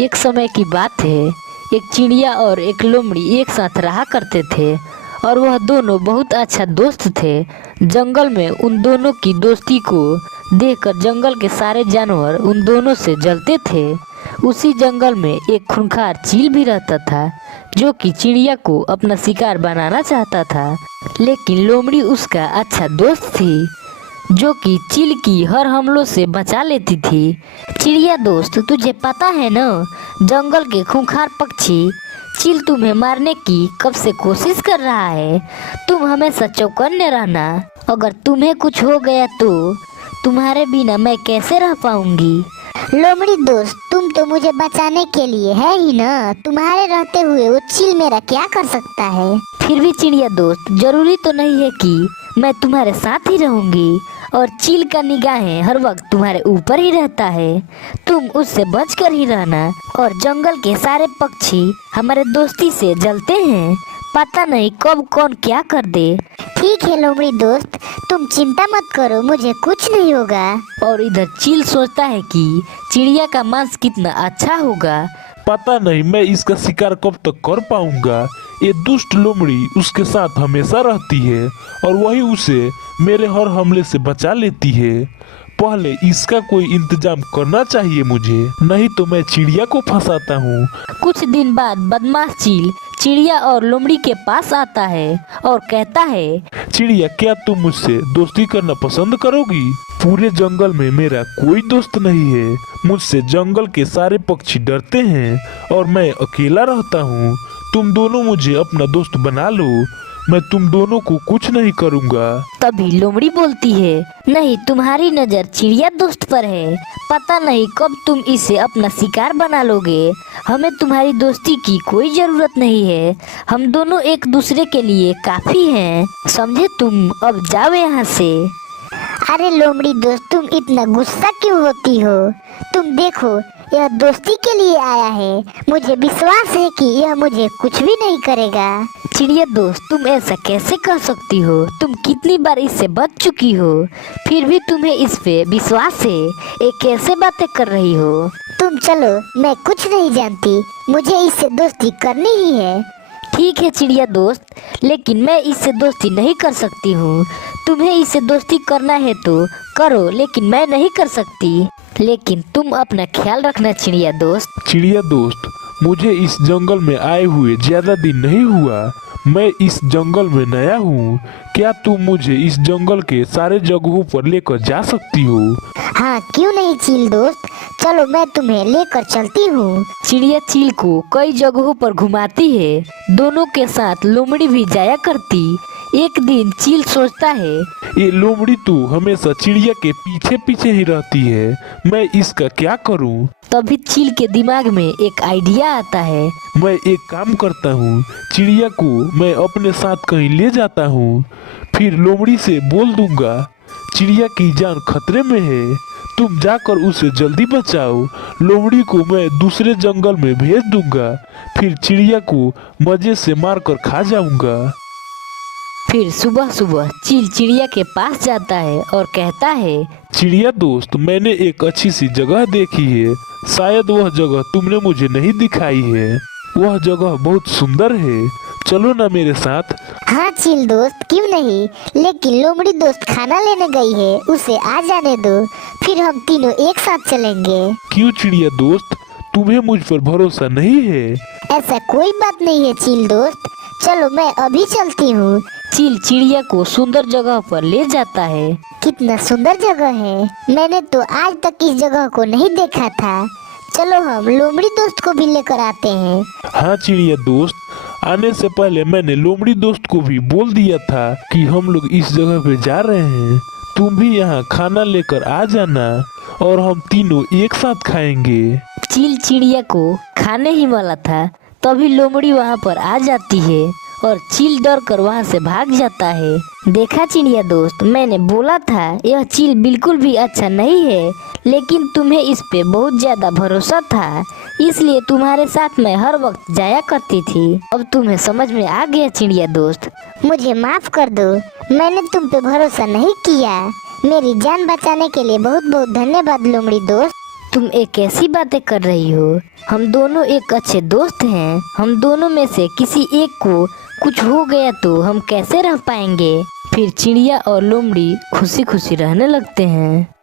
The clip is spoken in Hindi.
एक समय की बात है, एक चिड़िया और एक लोमड़ी एक साथ रहा करते थे और वह दोनों बहुत अच्छा दोस्त थे। जंगल में उन दोनों की दोस्ती को देखकर जंगल के सारे जानवर उन दोनों से जलते थे। उसी जंगल में एक खूंखार चील भी रहता था जो कि चिड़िया को अपना शिकार बनाना चाहता था, लेकिन लोमड़ी उसका अच्छा दोस्त थी जो कि चील की हर हमलों से बचा लेती थी। चिड़िया दोस्त, तुझे पता है ना, जंगल के खूंखार पक्षी चील तुम्हें मारने की कब से कोशिश कर रहा है। तुम हमेशा चौकन्ने रहना, अगर तुम्हें कुछ हो गया तो तुम्हारे बिना मैं कैसे रह पाऊंगी। लोमड़ी दोस्त, तुम तो मुझे बचाने के लिए है ही ना, तुम्हारे रहते हुए वो चील मेरा क्या कर सकता है। फिर भी चिड़िया दोस्त, जरूरी तो नहीं है कि मैं तुम्हारे साथ ही रहूंगी, और चील का निगाहें हर वक्त तुम्हारे ऊपर ही रहता है। तुम उससे बचकर ही रहना, और जंगल के सारे पक्षी हमारे दोस्ती से जलते हैं, पता नहीं कब कौन क्या कर दे। ठीक है लोमड़ी दोस्त, तुम चिंता मत करो, मुझे कुछ नहीं होगा। और इधर चील सोचता है कि चिड़िया का मांस कितना अच्छा होगा। पता नहीं मैं इसका शिकार कब तक कर पाऊंगा। ये दुष्ट लोमड़ी उसके साथ हमेशा रहती है और वही उसे मेरे हर हमले से बचा लेती है। पहले इसका कोई इंतजाम करना चाहिए मुझे, नहीं तो मैं चिड़िया को फंसाता हूँ। कुछ दिन बाद बदमाश चील चिड़िया और लोमड़ी के पास आता है और कहता है, चिड़िया, क्या तुम मुझसे दोस्ती करना पसंद करोगी? पूरे जंगल में मेरा कोई दोस्त नहीं है, मुझसे जंगल के सारे पक्षी डरते हैं और मैं अकेला रहता हूँ। तुम दोनों मुझे अपना दोस्त बना लो, मैं तुम दोनों को कुछ नहीं करूँगा। तभी लोमड़ी बोलती है, नहीं, तुम्हारी नजर चिड़िया दोस्त पर है, पता नहीं कब तुम इसे अपना शिकार बना लोगे। हमें तुम्हारी दोस्ती की कोई जरूरत नहीं है, हम दोनों एक दूसरे के लिए काफी हैं, समझे तुम, अब जाओ यहाँ से। अरे लोमड़ी दोस्त, तुम इतना गुस्सा क्यों होती हो? तुम देखो, यह दोस्ती के लिए आया है, मुझे विश्वास है कि यह मुझे कुछ भी नहीं करेगा। चिड़िया दोस्त, तुम ऐसा कैसे कर सकती हो? तुम कितनी बार इससे बच चुकी हो, फिर भी तुम्हें इस पे विश्वास है? ये कैसे बातें कर रही हो? तुम चलो, मैं कुछ नहीं जानती, मुझे इससे दोस्ती करनी ही है। ठीक है चिड़िया दोस्त, लेकिन मैं इससे दोस्ती नहीं कर सकती हूँ। तुम्हें इससे दोस्ती करना है तो करो, लेकिन मैं नहीं कर सकती। लेकिन तुम अपना ख्याल रखना चिड़िया दोस्त। चिड़िया दोस्त, मुझे इस जंगल में आए हुए ज्यादा दिन नहीं हुआ, मैं इस जंगल में नया हूँ। क्या तुम मुझे इस जंगल के सारे जगहों पर लेकर जा सकती हो? हाँ, क्यों नहीं चील दोस्त, चलो मैं तुम्हें लेकर चलती हूँ। चिड़िया चील को कई जगहों पर घुमाती है, दोनों के साथ लोमड़ी भी जाया करती। एक दिन चील सोचता है, ये लोमड़ी तो हमेशा चिड़िया के पीछे पीछे ही रहती है, मैं इसका क्या करूं? तभी चील के दिमाग में एक आइडिया आता है। मैं एक काम करता हूँ, चिड़िया को मैं अपने साथ कहीं ले जाता हूँ, फिर लोमड़ी से बोल दूंगा चिड़िया की जान खतरे में है, तुम जाकर उसे जल्दी बचाओ। लोमड़ी को मैं दूसरे जंगल में भेज दूंगा, फिर चिड़िया को मजे से मारकर खा जाऊंगा। फिर सुबह सुबह चील चिड़िया के पास जाता है और कहता है, चिड़िया दोस्त, मैंने एक अच्छी सी जगह देखी है, शायद वह जगह तुमने मुझे नहीं दिखाई है। वह जगह बहुत सुंदर है, चलो ना मेरे साथ। हाँ चील दोस्त, क्यों नहीं, लेकिन लोमड़ी दोस्त खाना लेने गई है, उसे आ जाने दो, फिर हम तीनों एक साथ चलेंगे। क्यों चिड़िया दोस्त, तुम्हें मुझ पर भरोसा नहीं है? ऐसा कोई बात नहीं है चील दोस्त, चलो मैं अभी चलती हूँ। चील चिड़िया को सुंदर जगह पर ले जाता है। कितना सुंदर जगह है, मैंने तो आज तक इस जगह को नहीं देखा था, चलो हम लोमड़ी दोस्त को भी लेकर आते हैं। हाँ चिड़िया दोस्त, आने से पहले मैंने लोमड़ी दोस्त को भी बोल दिया था कि हम लोग इस जगह पे जा रहे हैं, तुम भी यहाँ खाना लेकर आ जाना और हम तीनों एक साथ खाएंगे। चील चिड़िया को खाने ही वाला था, तभी लोमड़ी वहाँ पर आ जाती है और चील डर कर वहाँ से भाग जाता है। देखा चिड़िया दोस्त, मैंने बोला था यह चील बिल्कुल भी अच्छा नहीं है, लेकिन तुम्हें इस पे बहुत ज्यादा भरोसा था, इसलिए तुम्हारे साथ मैं हर वक्त जाया करती थी। अब तुम्हें समझ में आ गया चिड़िया दोस्त। मुझे माफ कर दो, मैंने तुम पे भरोसा नहीं किया। मेरी जान बचाने के लिए बहुत बहुत धन्यवाद लोमड़ी दोस्त। तुम एक ऐसी बातें कर रही हो, हम दोनों एक अच्छे दोस्त हैं। हम दोनों में से किसी एक को कुछ हो गया तो हम कैसे रह पाएंगे। फिर चिड़िया और लोमड़ी खुशी खुशी रहने लगते हैं।